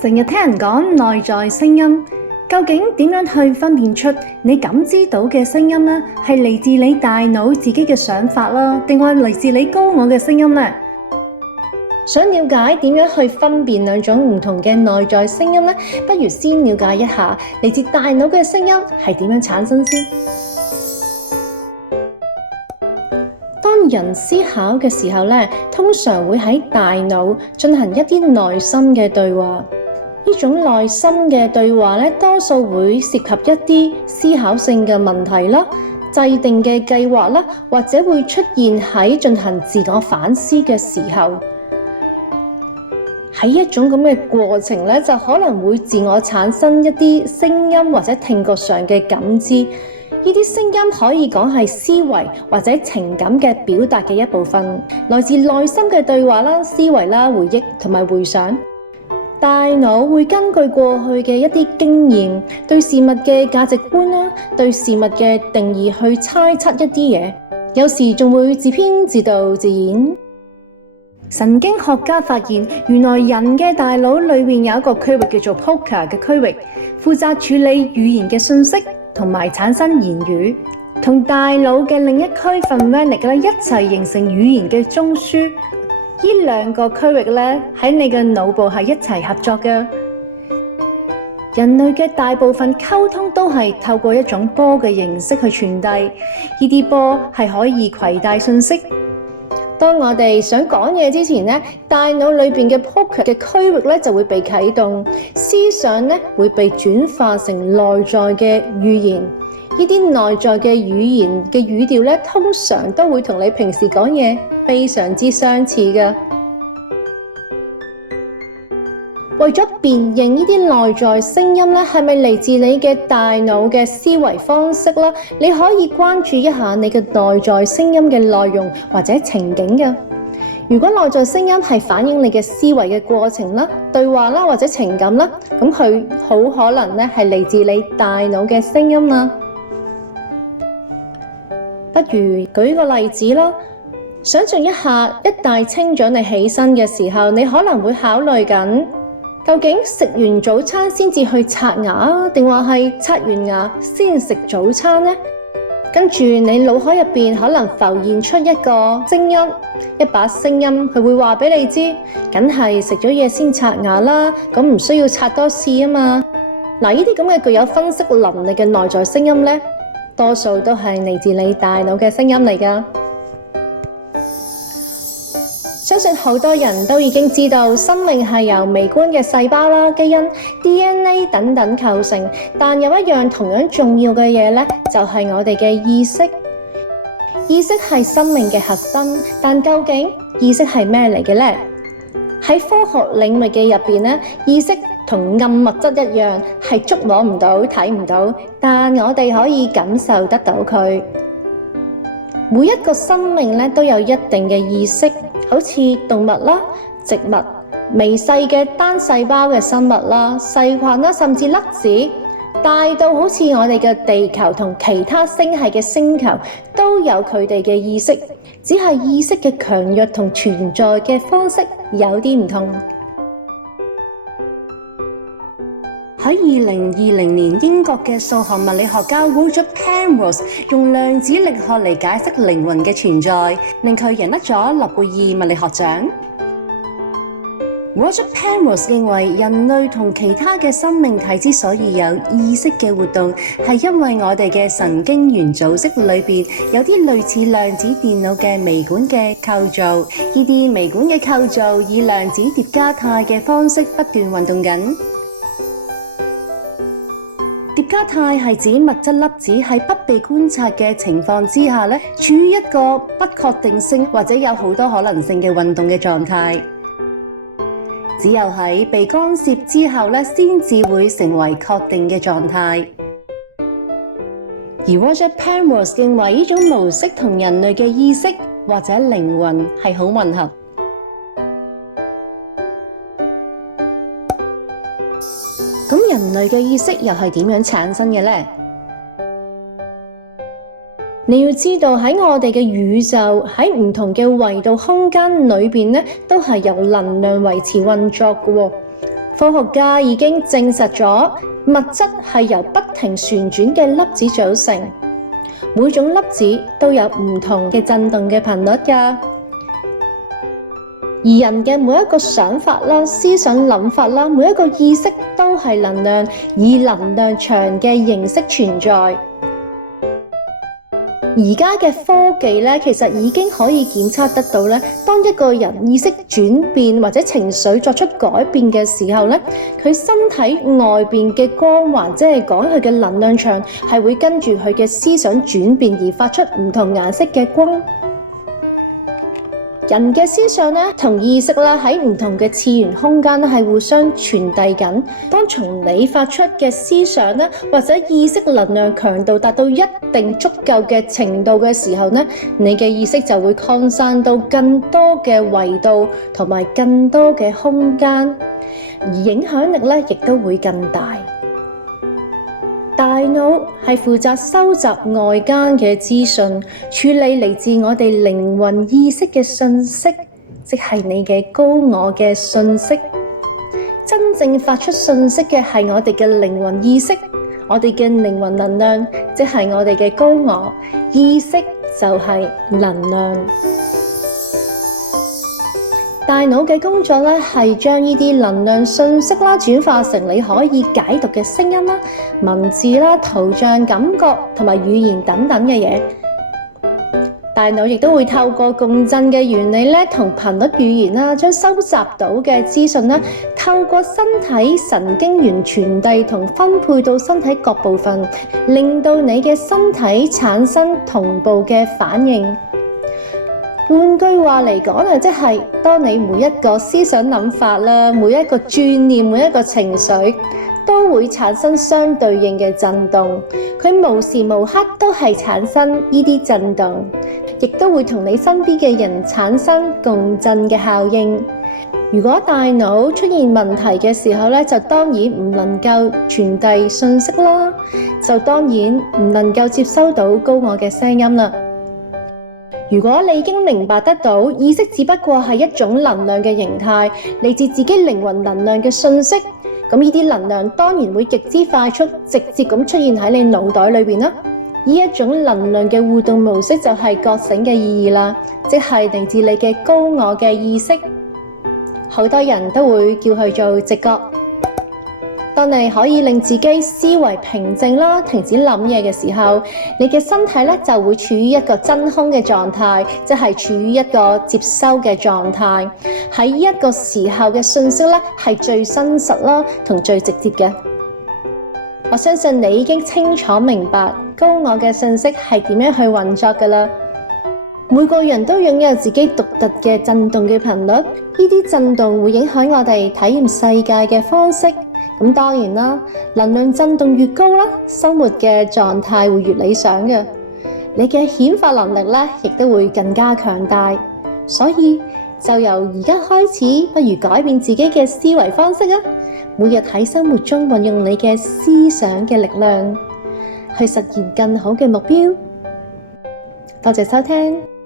成日聽人講內在聲音，究竟點樣去分辨出你感知到嘅聲音呢？係嚟自你大腦自己嘅想法啦，定係嚟自你高我嘅聲音呢？想了解點樣去分辨兩種唔同嘅內在聲音呢？不如先了解一下嚟自大腦嘅聲音係點樣產生先。當人思考嘅時候呢，通常會喺大腦進行一啲內心嘅對話。呢種內心嘅對話呢，多數會涉及一啲思考性嘅問題啦、制定嘅計劃啦，或者會出現喺進行自我反思嘅時候。喺一種咁嘅過程呢，就可能會自我產生一啲聲音或者聽覺上嘅感知。呢啲聲音可以講係思維或者情感嘅表達嘅一部分，來自內心嘅對話啦、思維啦、回憶同埋回想。大腦會根據過去嘅一啲經驗，對事物嘅價值觀啦，對事物嘅定義去猜測一啲嘢，有時仲會自編自導自演。神經學家發現，原來人嘅大腦裏面有一個區域叫做 Broca 嘅區域，負責處理語言嘅信息同埋產生言語，同大腦嘅另一區份 Wernicke 一齊形成語言嘅中樞。呢兩個區域咧喺你嘅腦部係一齊合作嘅。人類嘅大部分溝通都係透過一種波嘅形式去傳遞，呢啲波係可以攜帶信息。當我哋想講嘢之前咧，大腦裏邊嘅 Broca 嘅區域咧就會被啟動，思想咧會被轉化成內在嘅語言。呢啲內在嘅語言嘅語調咧，通常都會同你平時講嘢非常之相似嘅。為咗辨認呢啲內在聲音咧，係咪嚟自你嘅大腦嘅思維方式啦？你可以關注一下你嘅內在聲音嘅內容或者情景嘅。如果內在聲音係反映你嘅思維嘅過程啦、對話啦或者情感啦，咁佢好可能咧係嚟自你大腦嘅聲音啦。不如舉個例子啦，想象一下，一大清早你起身嘅時候，你可能會考慮緊，究竟食完早餐先至去刷牙，定話係刷完牙先食早餐呢？跟住你腦海入邊可能浮現出一個聲音，一把聲音，佢會話俾你知，梗係食咗嘢先刷牙啦，咁唔需要刷多次啊嘛。嗱，呢啲咁嘅具有分析能力嘅內在聲音呢，多數都係嚟自你大腦嘅聲音嚟㗎。相信好多人都已經知道，生命係由微觀嘅細胞啦、基因、DNA 等等構成，但有一樣同樣重要嘅嘢呢，就係我哋嘅意識。意識係生命嘅核心，但究竟意識係咩嚟嘅呢？喺科學領域嘅入邊呢，意識同暗物質一樣，係觸摸唔到、睇唔到，但我哋可以感受得到佢。每一個生命咧都有一定嘅意識，好似動物啦、植物、微細嘅單細胞嘅生物啦、細菌啦，甚至粒子，大到好似我哋嘅地球同其他星系嘅星球都有佢哋嘅意識，只係意識嘅強弱同存在嘅方式有啲唔同。喺2020年，英國嘅數學物理學家 Roger Penrose 用量子力學嚟解釋靈魂嘅存在，令佢贏得咗諾貝爾物理學獎。Roger Penrose 認為人類同其他嘅生命體之所以有意識嘅活動，係因為我哋嘅神經元組織裏邊有啲類似量子電腦嘅微管嘅構造，呢啲微管嘅構造以量子疊加態嘅方式不斷運動緊。疊加態係指物質粒子喺不被觀察嘅情況之下咧，處於一個不確定性或者有好多可能性嘅運動嘅狀態。只有喺被干涉之後咧，先至會成為確定嘅狀態。而 Roger Penrose 認為呢種模式同人類嘅意識或者靈魂係好吻合。咁人類嘅意識又係點樣產生嘅呢？你要知道喺我哋嘅宇宙喺唔同嘅維度空間裏邊咧，都係由能量維持運作嘅喎。科學家已經證實咗，物質係由不停旋轉嘅粒子組成，每種粒子都有唔同嘅震動嘅頻率㗎。而人嘅每一個想法啦、思想諗法啦、每一個意識都係能量，以能量場嘅形式存在。而家嘅科技咧，其實已經可以檢測得到咧，當一個人意識轉變或者情緒作出改變嘅時候咧，佢身體外邊嘅光環，即係講佢嘅能量場，係會跟住佢嘅思想轉變而發出唔同顏色嘅光。人嘅思想咧同意識啦喺唔同嘅次元空間咧係互相傳遞緊。當從你發出嘅思想咧或者意識能量強度達到一定足夠嘅程度嘅時候咧，你嘅意識就會擴散到更多嘅維度同埋更多嘅空間，而影響力咧亦都會更大。大腦係負責收集外間嘅資訊，處理嚟自我哋靈魂意識嘅信息，即係你嘅高我嘅信息。真正發出信息嘅係我哋嘅靈魂意識，我哋嘅靈魂能量，即係我哋嘅高我意識，就係能量。大腦嘅工作咧，係將呢啲能量信息啦，轉化成你可以解讀嘅聲音啦、文字啦、圖像、感覺同埋語言等等嘅嘢。大腦亦都會透過共振嘅原理咧，同頻率語言啦，將收集到嘅資訊咧，透過身體神經元傳遞同分配到身體各部分，令到你嘅身體產生同步嘅反應。換句話嚟講啊，即係當你每一個思想諗法啦，每一個轉念，每一個情緒，都會產生相對應嘅震動。佢無時無刻都係產生呢啲震動，亦都會同你身邊嘅人產生共振嘅效應。如果大腦出現問題嘅時候咧，就當然唔能夠傳遞信息啦，就當然唔能夠接收到高我嘅聲音啦。如果你已經明白得到意識只不過係一種能量嘅形態，嚟自自己靈魂能量嘅信息，咁呢啲能量當然會極之快速，直接咁出現喺你腦袋裏邊啦。呢一種能量嘅互動模式就係覺醒嘅意義啦，即係嚟自你嘅高我嘅意識。好多人都會叫佢做直覺。當你可以令自己思維平靜啦，停止諗嘢嘅時候，你嘅身體咧就會處於一個真空嘅狀態，即係處於一個接收嘅狀態。喺呢一個時候嘅信息咧係最真實啦，同最直接嘅。我相信你已經清楚明白高我嘅信息係點樣去運作㗎啦。每個人都擁有自己獨特嘅震動嘅頻率，呢啲震動會影響我哋體驗世界嘅方式。咁當然啦，能量震動越高啦，生活嘅狀態會越理想嘅。你嘅顯化能力咧，亦都會更加強大。所以就由而家開始，不如改變自己嘅思維方式啊！每日喺生活中運用你嘅思想嘅力量，去實現更好嘅目標。多謝收聽。